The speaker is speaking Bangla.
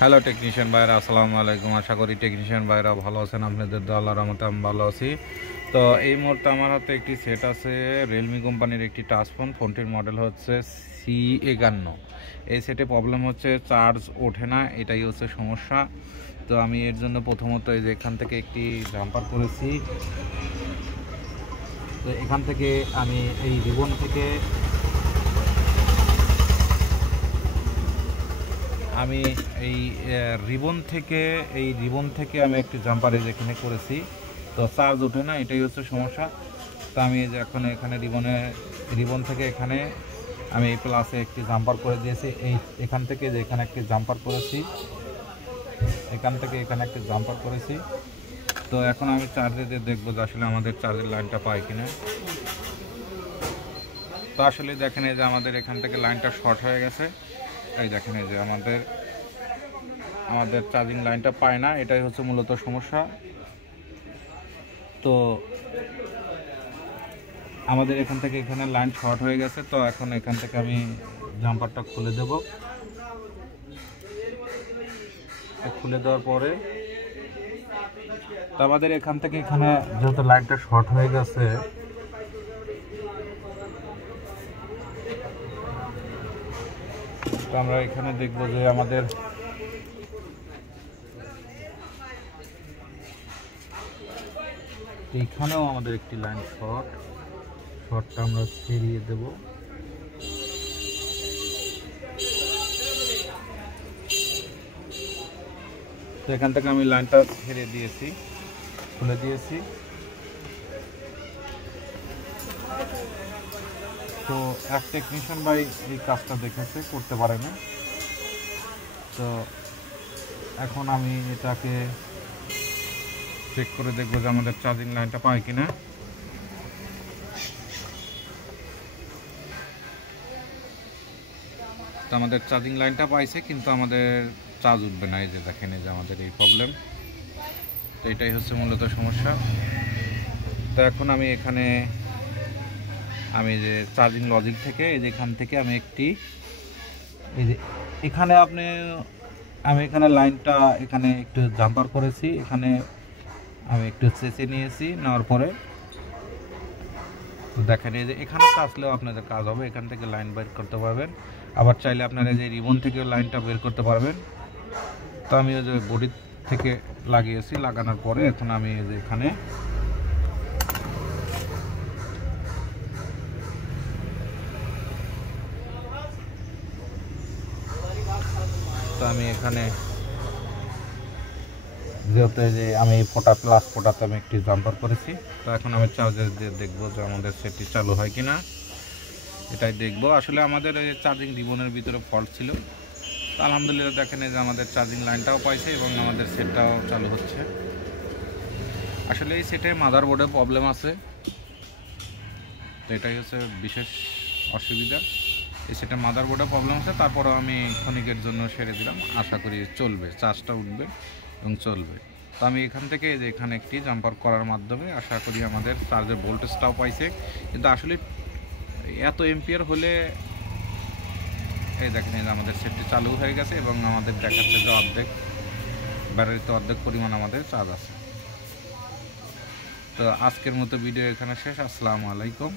হ্যালো টেকনিশিয়ান ভাইরা, আসসালামু আলাইকুম। আশা করি টেকনিশিয়ান ভাইরা ভালো আছেন। আপনাদের দোয়া আল্লাহর রহমতে আমি ভালো আছি। তো এই মুহূর্তে আমার হাতে একটি সেট আছে, রিয়েলমি কোম্পানির একটি টাচ ফোন। ফোনটির মডেল হচ্ছে C51। এই সেটে প্রবলেম হচ্ছে চার্জ ওঠে না, এটাই হচ্ছে সমস্যা। তো আমি এর জন্য প্রথমত এই যে এখান থেকে একটি জাম্পার করেছি। তো এখান থেকে আমি এই রিবন থেকে এই রিবন থেকে আমি একটি জাম্পার এখানে করেছি। তো চার্জ ওঠে না, এটাই হচ্ছে সমস্যা। তো আমি এই যে এখন এখানে রিবন থেকে এখানে আমি এই প্লাসে একটি জাম্পার করে দিয়েছি। এখান থেকে যে এখানে একটি জাম্পার করেছি, এখান থেকে এখানে একটি জাম্পার করেছি। তো এখন আমি চার্জে দিয়ে দেখবো যে আসলে আমাদের চার্জের লাইনটা পাই কিনা। তো আসলে দেখেন এই যে আমাদের এখান থেকে লাইনটা শর্ট হয়ে গেছে। এই দেখেন এই যে আমাদের চার্জিং লাইনটা পায় না, এটাই হচ্ছে মূলত সমস্যা। তো আমাদের এখান থেকে এখানে লাইন শর্ট হয়ে গেছে। তো এখন এখান থেকে আমি জাম্পারটা খুলে দেব। খুলে দেওয়ার পরে তো আমাদের এখান থেকে এখানে যেহেতু লাইনটা শর্ট হয়ে গেছে, তো আমরা এখানে দেখব যে আমাদের এখানেও আমাদের একটি লাইন শর্টটা আমরা ছেড়িয়ে দেব। তো এখান থেকে আমি লাইনটা ছেড়ে দিয়েছি, খুলে দিয়েছি। তো এক টেকনিশিয়ান ভাই এই কাজটা দেখেছে, করতে পারে না। তো এখন আমি এটাকে চেক করে দেখবো যে আমাদের চার্জিং লাইনটা পায় কিনা। তো আমাদের চার্জিং লাইনটা পাইছে, কিন্তু আমাদের চার্জ উঠবে না। এই যে দেখেন, এই যে আমাদের এই প্রবলেম। তো এটাই হচ্ছে মূলত সমস্যা। তো এখন আমি যে চার্জিং লজিক থেকে এই যে এখান থেকে আমি এই যে এখানে আমি এখানে লাইনটা এখানে একটু জাম্পার করেছি, এখানে আমি একটু চেঁচে নিয়েছি। নেওয়ার পরে দেখেন এই যে এখানে চাচলেও আপনাদের কাজ হবে, এখান থেকে লাইন বের করতে পারবেন। আবার চাইলে আপনারা যে রিবন থেকে লাইনটা বের করতে পারবেন। তো আমি ওই যে বডি থেকে লাগিয়েছি, লাগানোর পরে এখন আমি এই যে এখানে যেহেতু যে আমি ফোটাতে আমি একটি জাম্পার করেছি। তো এখন আমি চার্জার দিয়ে দেখবো যে আমাদের সেটটি চালু হয় কিনা, এটাই দেখবো। আসলে আমাদের এই চার্জিং রিবনের ভিতরে ফল্ট ছিল। তো আলহামদুলিল্লাহ দেখেন যে আমাদের চার্জিং লাইনটাও পাইছে এবং আমাদের সেটটাও চালু হচ্ছে। আসলে এই সেটের মাদারবোর্ডে প্রবলেম আছে, তো এটাই হচ্ছে বিশেষ অসুবিধা। এই সেটের মাদারবোর্ডে প্রবলেম আছে, তারপরেও আমি ক্ষণিকের জন্য সেরে দিলাম। আশা করি চলবে, চার্জটা উঠবে এবং চলবে। তো আমি এখান থেকে যে এখানে একটি জাম্পার করার মাধ্যমে আশা করি আমাদের চার্জের ভোল্টেজটাও পাইছে। কিন্তু আসলে এত এম্পিয়ার হলে এই দেখেন যে আমাদের সেটটি চালু হয়ে গেছে এবং আমাদের দেখাচ্ছে যে ব্যাটারিতে অর্ধেক পরিমাণ আমাদের চার্জ আছে। তো আজকের মতো ভিডিও এখানে শেষ। আসসালামু আলাইকুম।